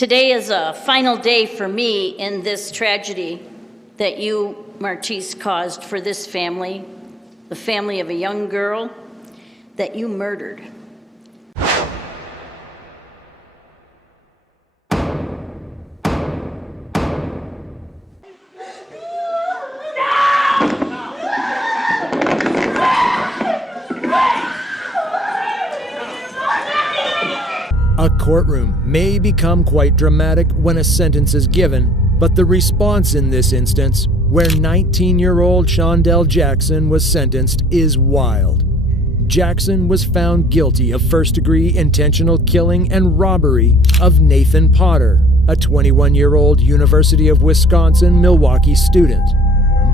Today is a final day for me in this tragedy that you, Martise, caused for this family, the family of a young girl that you murdered. A courtroom may become quite dramatic when a sentence is given, but the response in this instance, where 19-year-old Shondell Jackson was sentenced, is wild. Jackson was found guilty of first-degree intentional killing and robbery of Nathan Potter, a 21-year-old University of Wisconsin-Milwaukee student.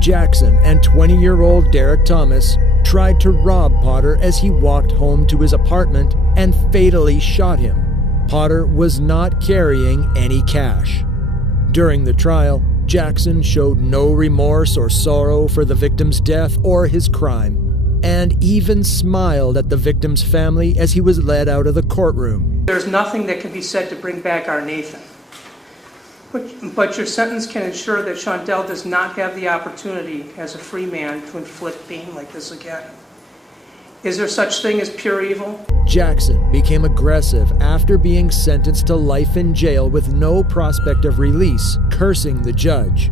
Jackson and 20-year-old Derek Thomas tried to rob Potter as he walked home to his apartment and fatally shot him. Potter was not carrying any cash. During the trial, Jackson showed no remorse or sorrow for the victim's death or his crime, and even smiled at the victim's family as he was led out of the courtroom. There's nothing that can be said to bring back our Nathan. But your sentence can ensure that Shondell does not have the opportunity as a free man to inflict pain like this again. Is there such thing as pure evil? Jackson became aggressive after being sentenced to life in jail with no prospect of release, cursing the judge.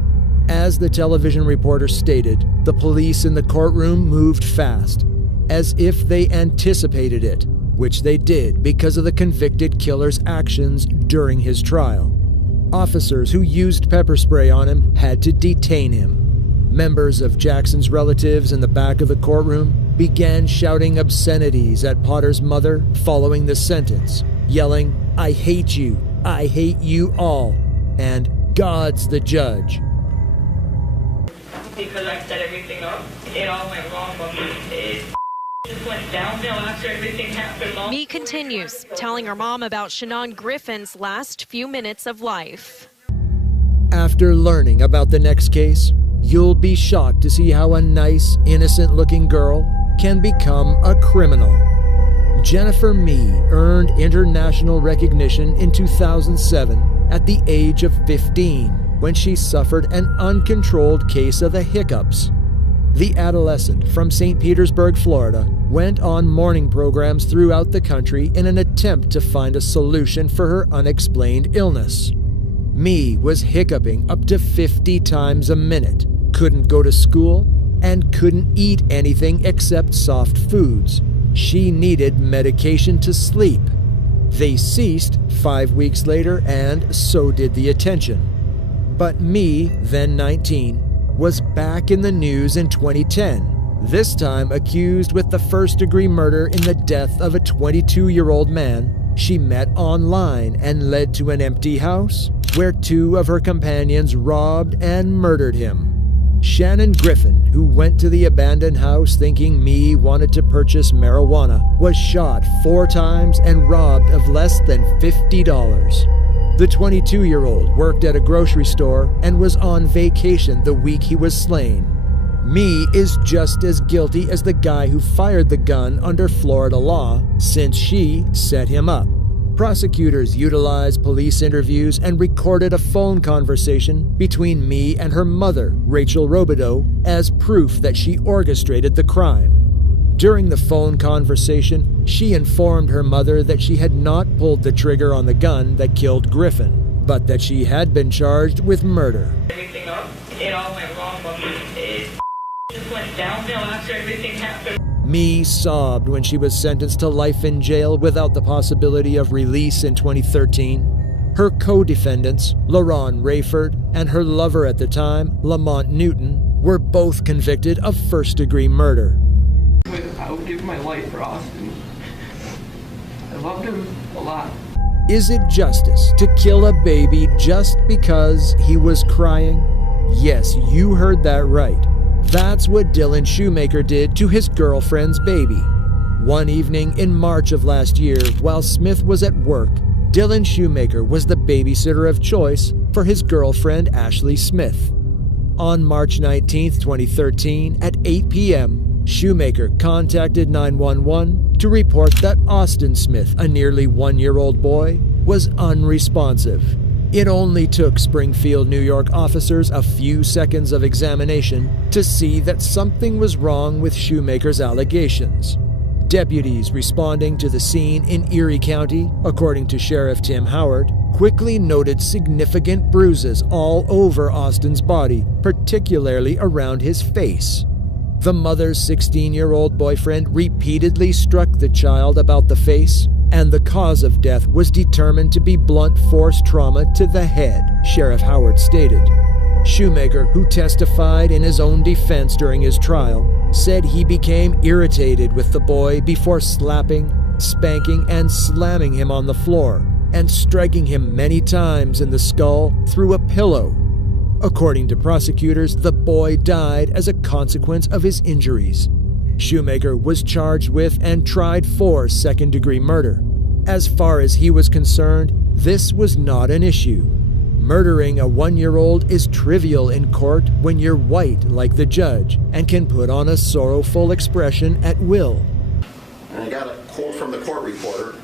As the television reporter stated, the police in the courtroom moved fast, as if they anticipated it, which they did because of the convicted killer's actions during his trial. Officers who used pepper spray on him had to detain him. Members of Jackson's relatives in the back of the courtroom began shouting obscenities at Potter's mother following the sentence, yelling, "I hate you all," and "God's the judge." Because I set everything up, it all went wrong on me. It just went downhill after everything happened. Me continues, telling her mom about Shannon Griffin's last few minutes of life. After learning about the next case, you'll be shocked to see how a nice, innocent-looking girl can become a criminal. Jennifer Mee earned international recognition in 2007 at the age of 15 when she suffered an uncontrolled case of the hiccups. The adolescent from St. Petersburg, Florida, went on morning programs throughout the country in an attempt to find a solution for her unexplained illness. Mee was hiccuping up to 50 times a minute, couldn't go to school, and couldn't eat anything except soft foods. She needed medication to sleep. They ceased 5 weeks later, and so did the attention. But Mee, then 19, was back in the news in 2010, this time accused with the first-degree murder in the death of a 22-year-old man she met online and led to an empty house where 2 of her companions robbed and murdered him. Shannon Griffin, who went to the abandoned house thinking Mee wanted to purchase marijuana, was shot 4 times and robbed of less than $50. The 22-year-old worked at a grocery store and was on vacation the week he was slain. Mee is just as guilty as the guy who fired the gun under Florida law, since she set him up. Prosecutors utilized police interviews and recorded a phone conversation between Mee and her mother, Rachel Robideau, as proof that she orchestrated the crime. During the phone conversation, she informed her mother that she had not pulled the trigger on the gun that killed Griffin, but that she had been charged with murder. Everything up, it all went wrong on me. It just went downhill after everything happened. Mee sobbed when she was sentenced to life in jail without the possibility of release in 2013. Her co-defendants, LaRon Rayford, and her lover at the time, Lamont Newton, were both convicted of first-degree murder. I would give my life for Austin. I loved him a lot. Is it justice to kill a baby just because he was crying? Yes, you heard that right. That's what Dylan Shoemaker did to his girlfriend's baby. One evening in March of last year, while Smith was at work, Dylan Shoemaker was the babysitter of choice for his girlfriend Ashley Smith. On March 19, 2013, at 8 p.m., Shoemaker contacted 911 to report that Austin Smith, a nearly 1-year-old boy, was unresponsive. It only took Springfield, New York officers a few seconds of examination to see that something was wrong with Shoemaker's allegations. Deputies responding to the scene in Erie County, according to Sheriff Tim Howard, quickly noted significant bruises all over Austin's body, particularly around his face. The mother's 16-year-old boyfriend repeatedly struck the child about the face, and the cause of death was determined to be blunt force trauma to the head, Sheriff Howard stated. Shoemaker, who testified in his own defense during his trial, said he became irritated with the boy before slapping, spanking, and slamming him on the floor, and striking him many times in the skull through a pillow. According to prosecutors, the boy died as a consequence of his injuries. Shoemaker was charged with and tried for second-degree murder. As far as he was concerned, this was not an issue. Murdering a 1-year-old is trivial in court when you're white like the judge and can put on a sorrowful expression at will. And I got a quote from the court reporter.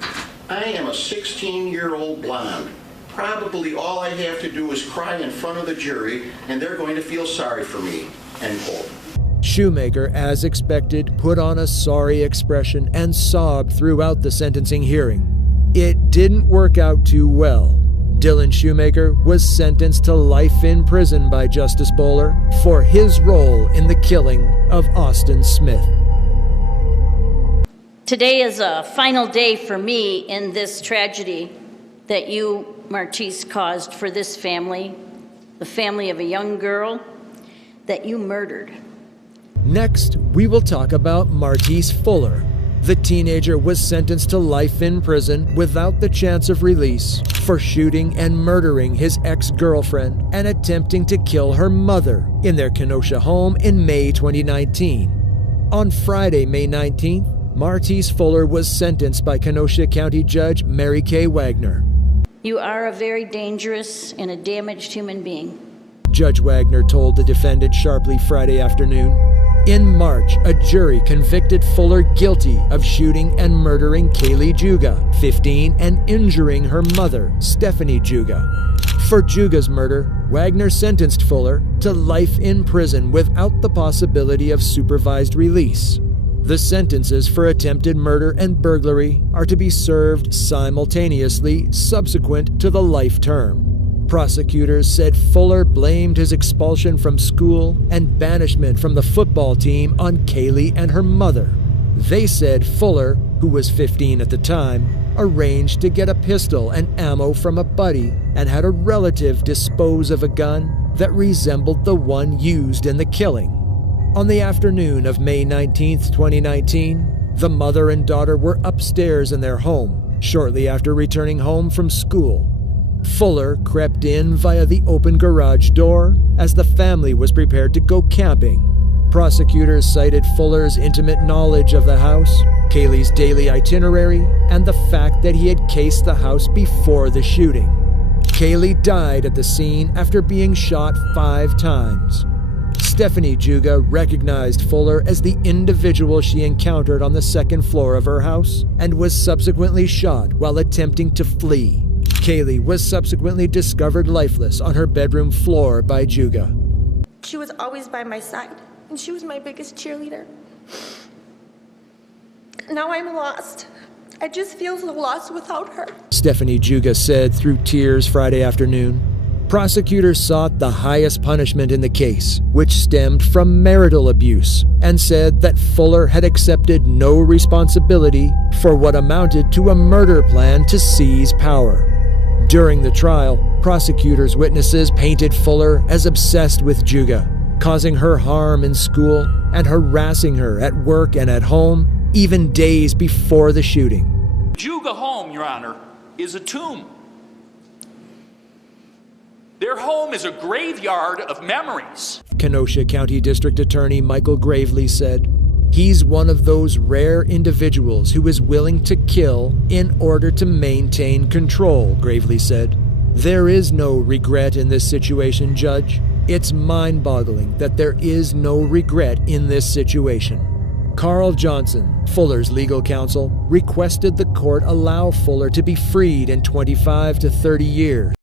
"I am a 16-year-old blonde. Probably all I have to do is cry in front of the jury and they're going to feel sorry for me." End quote. Shoemaker, as expected, put on a sorry expression and sobbed throughout the sentencing hearing. It didn't work out too well. Dylan Shoemaker was sentenced to life in prison by Justice Bowler for his role in the killing of Austin Smith. Today is a final day for me in this tragedy that you, Martise, caused for this family, the family of a young girl that you murdered. Next, we will talk about Martise Fuller. The teenager was sentenced to life in prison without the chance of release for shooting and murdering his ex-girlfriend and attempting to kill her mother in their Kenosha home in May 2019. On Friday, May 19th, Martise Fuller was sentenced by Kenosha County Judge Mary Kay Wagner. You are a very dangerous and a damaged human being. Judge Wagner told the defendant sharply Friday afternoon. In March, a jury convicted Fuller guilty of shooting and murdering Kaylee Juga, 15, and injuring her mother, Stephanie Juga. For Juga's murder, Wagner sentenced Fuller to life in prison without the possibility of supervised release. The sentences for attempted murder and burglary are to be served simultaneously subsequent to the life term. Prosecutors said Fuller blamed his expulsion from school and banishment from the football team on Kaylee and her mother. They said Fuller, who was 15 at the time, arranged to get a pistol and ammo from a buddy and had a relative dispose of a gun that resembled the one used in the killing. On the afternoon of May 19, 2019, the mother and daughter were upstairs in their home shortly after returning home from school. Fuller crept in via the open garage door as the family was prepared to go camping. Prosecutors cited Fuller's intimate knowledge of the house, Kaylee's daily itinerary, and the fact that he had cased the house before the shooting. Kaylee died at the scene after being shot 5 times. Stephanie Juga recognized Fuller as the individual she encountered on the second floor of her house and was subsequently shot while attempting to flee. Kaylee was subsequently discovered lifeless on her bedroom floor by Juga. She was always by my side, and she was my biggest cheerleader. Now I'm lost. I just feel so lost without her. Stephanie Juga said through tears Friday afternoon. Prosecutors sought the highest punishment in the case, which stemmed from marital abuse, and said that Fuller had accepted no responsibility for what amounted to a murder plan to seize power. During the trial, prosecutors' witnesses painted Fuller as obsessed with Juga, causing her harm in school and harassing her at work and at home, even days before the shooting. Juga home, Your Honor, is a tomb. Their home is a graveyard of memories. Kenosha County District Attorney Michael Gravely said, "He's one of those rare individuals who is willing to kill in order to maintain control," Gravely said. "There is no regret in this situation, Judge. It's mind-boggling that there is no regret in this situation." Carl Johnson, Fuller's legal counsel, requested the court allow Fuller to be freed in 25 to 30 years.